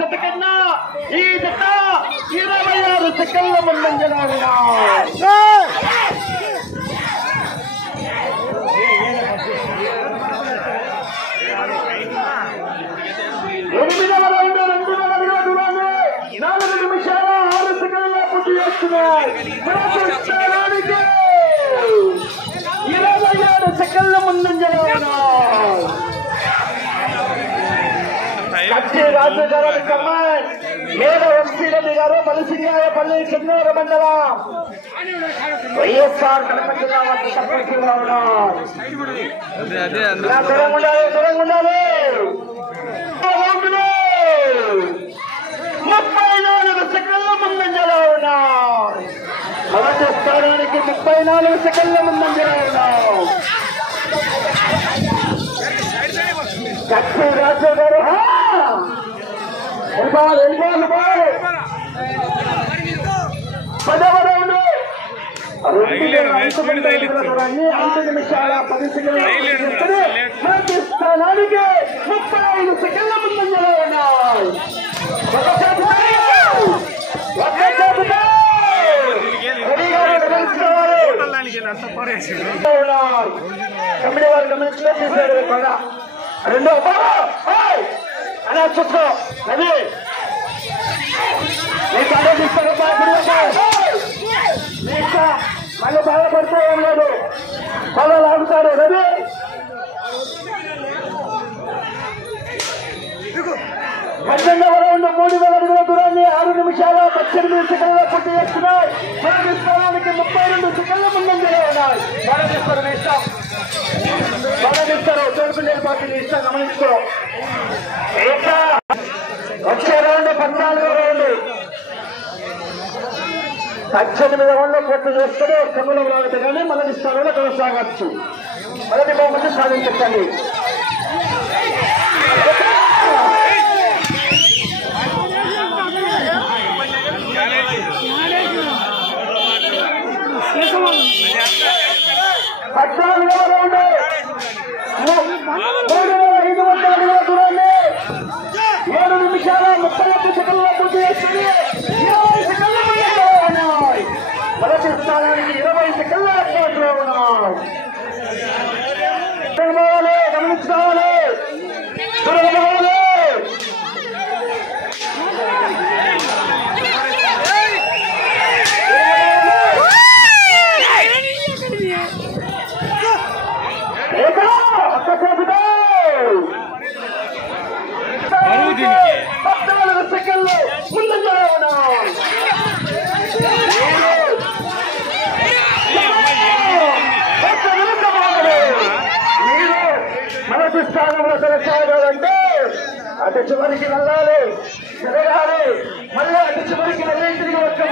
జత కన్నా ఈ జత 26 సెకండ్ల ముందంజలో ఉన్నాయి. 8వ రౌండ్ 2 అడుగుల దూరాన్ని 4 నిమిషాల 6 సెకండ్ల పూర్తి చేస్తున్నాయి. 27 సెకండ్ల ముందంజలో ఉన్నాయి. కచ్చి రాజు గారు కమాండ్ మేడ వంశీరెడ్డి గారు మలిసింగాయపల్లి చెన్నూర మండలం వైఎస్ఆర్ కడప జిల్లా వారికి సర్పంచులుగా ఉన్నారు. దూరంగా ఉండాలి. 34 సెకండ్ల ముందంజలో ఉన్నారు. మొదటి స్థానానికి 34 సెకండ్ల ముందంజలో ఉన్నారు. కచ్చి రాజు గారు 10వ రౌండ్ 5 నిమిషాల 10 సెకండ్ల మొదటి స్థానానికి 35 సెకండ్ల ముందంజలో ఉన్నాయి. కమిటీ వారు గమనించలో తీశారు. రెండో అలా చూసుకో రవి తీస్తారు మళ్ళీ బాధపడుతూ ఏం లేదు. పొలాలు ఆగుతారు రవి. 12వ రౌండ్ 3000 అడుగుల దూరాన్ని 6 నిమిషాల 18 సెకండ్ల పూర్తి చేస్తున్నాయి. మొదటి స్థానానికి 32 సెకండ్ల ముందంజలో ఉన్నాయి. బాధిస్తారు తోడుకుండేది పార్టీని ఇష్టం గమనించుకో. వచ్చే రౌండ్ 14వ రౌండ్ 18 రౌండ్లో పూర్తి చేసుకుని కమ్ముల రాగటగానే మొదటి స్థానంలో కొనసాగచ్చు. మొదటి బహుమతి సాధించండి. మొదటి స్థానానికి 20 సెకండ్ల అందుబాటులో ఉన్నాయి. గమనించుకోవాలి. సెకండ్లు ముందంజలో ఉన్నాయి. మొదటి స్థానంలో కొనసాగాలంటే అటు చివరికి వెళ్ళాలి, తిరగాలి, మళ్ళీ అటు చివరికి వెళ్ళి తిరిగి వచ్చి